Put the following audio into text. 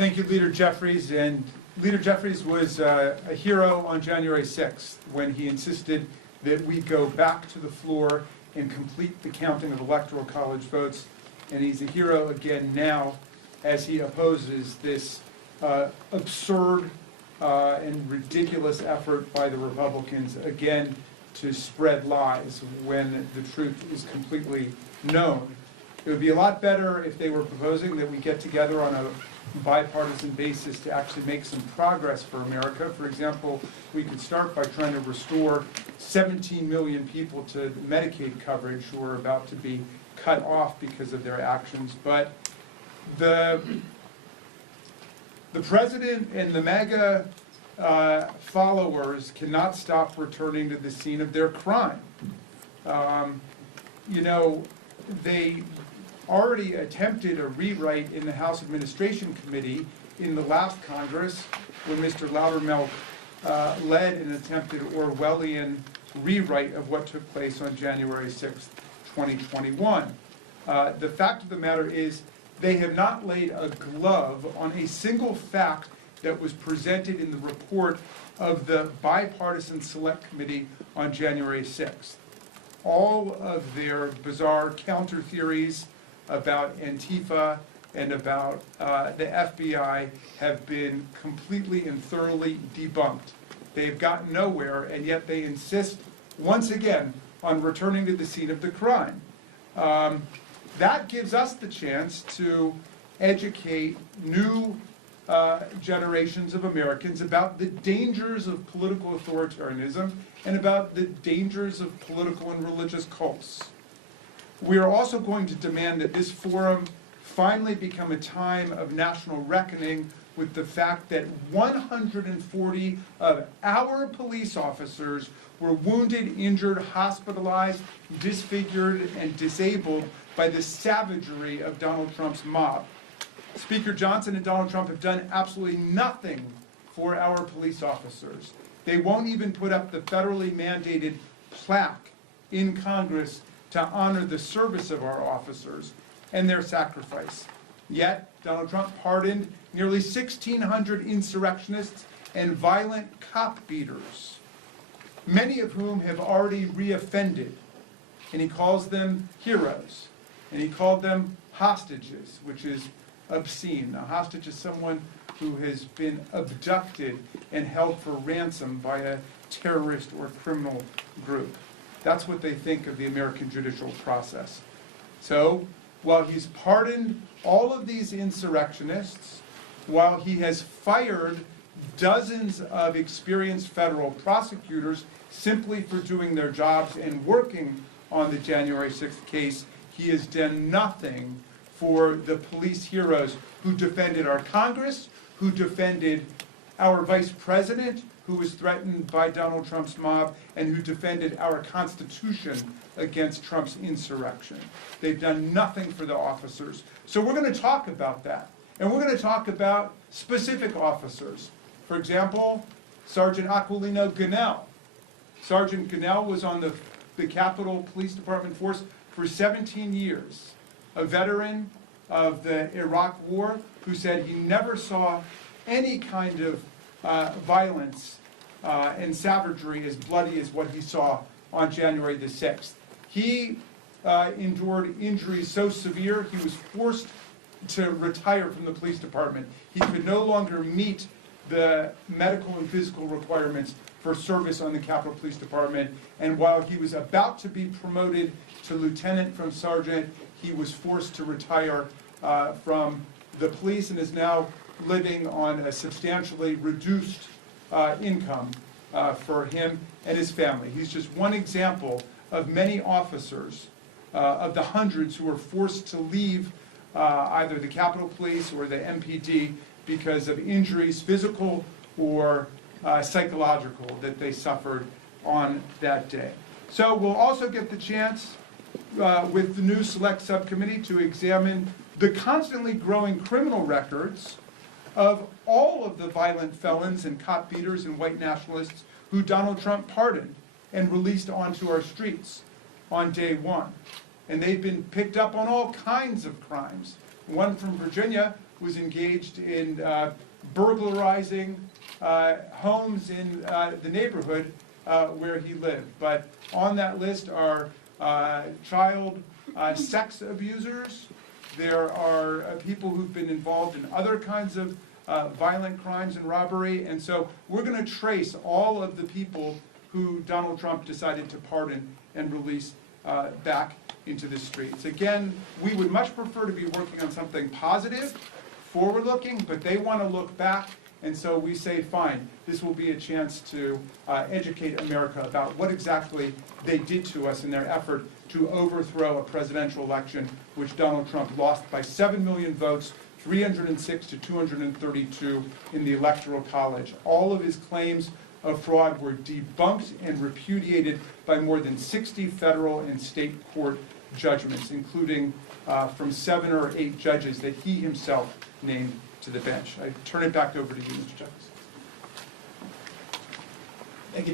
Thank you, Leader Jeffries. And Leader Jeffries was a hero on January 6th when he insisted that we go back to the floor and complete the counting of electoral college votes. And he's a hero again now as he opposes this absurd and ridiculous effort by the Republicans again to spread lies when the truth is completely known. It would be a lot better if they were proposing that we get together on a bipartisan basis to actually make some progress for America. For example, we could start by trying to restore 17 million people to Medicaid coverage who are about to be cut off because of their actions. But the president and the MAGA followers cannot stop returning to the scene of their crime. They already attempted a rewrite in the House Administration Committee in the last Congress when Mr. Loudermilk led an attempted Orwellian rewrite of what took place on January 6th, 2021. The fact of the matter is they have not laid a glove on a single fact that was presented in the report of the bipartisan select committee on January 6th. All of their bizarre counter theories about Antifa and about the FBI have been completely and thoroughly debunked. They've gotten nowhere, and yet they insist once again on returning to the scene of the crime. That gives us the chance to educate new generations of Americans about the dangers of political authoritarianism and about the dangers of political and religious cults. We are also going to demand that this forum finally become a time of national reckoning with the fact that 140 of our police officers were wounded, injured, hospitalized, disfigured, and disabled by the savagery of Donald Trump's mob. Speaker Johnson and Donald Trump have done absolutely nothing for our police officers. They won't even put up the federally mandated plaque in Congress to honor the service of our officers and their sacrifice. Yet, Donald Trump pardoned nearly 1,600 insurrectionists and violent cop beaters, many of whom have already reoffended, and he calls them heroes, and he called them hostages, which is obscene. A hostage is someone who has been abducted and held for ransom by a terrorist or criminal group. That's what they think of the American judicial process. So, while he's pardoned all of these insurrectionists, while he has fired dozens of experienced federal prosecutors simply for doing their jobs and working on the January 6th case, he has done nothing for the police heroes who defended our Congress, who defended our vice president, who was threatened by Donald Trump's mob, and who defended our Constitution against Trump's insurrection. They've done nothing for the officers. So we're going to talk about that. And we're going to talk about specific officers. For example, Sergeant Aquilino Gunnell. Sergeant Gunnell was on the Capitol Police Department force for 17 years, a veteran of the Iraq War who said he never saw any kind of violence and savagery as bloody as what he saw on January the 6th. He endured injuries so severe he was forced to retire from the police department. He could no longer meet the medical and physical requirements for service on the Capitol Police Department, and while he was about to be promoted to lieutenant from sergeant, he was forced to retire from the police and is now living on a substantially reduced income for him and his family. He's just one example of many officers, of the hundreds who were forced to leave either the Capitol Police or the MPD because of injuries, physical or psychological, that they suffered on that day. So we'll also get the chance with the new select subcommittee to examine the constantly growing criminal records of all of the violent felons and cop beaters and white nationalists who Donald Trump pardoned and released onto our streets on day one. And they've been picked up on all kinds of crimes. One from Virginia was engaged in burglarizing homes in the neighborhood where he lived. But on that list are child sex abusers. There are people who've been involved in other kinds of violent crimes and robbery. And so we're going to trace all of the people who Donald Trump decided to pardon and release back into the streets. Again, we would much prefer to be working on something positive, forward-looking, but they want to look back. And so we say, fine, this will be a chance to educate America about what exactly they did to us in their effort to overthrow a presidential election, which Donald Trump lost by 7 million votes, 306 to 232 in the Electoral College. All of his claims of fraud were debunked and repudiated by more than 60 federal and state court judgments, including from 7 or 8 judges that he himself named to the bench. I turn it back over to you, Mr. Jeffries.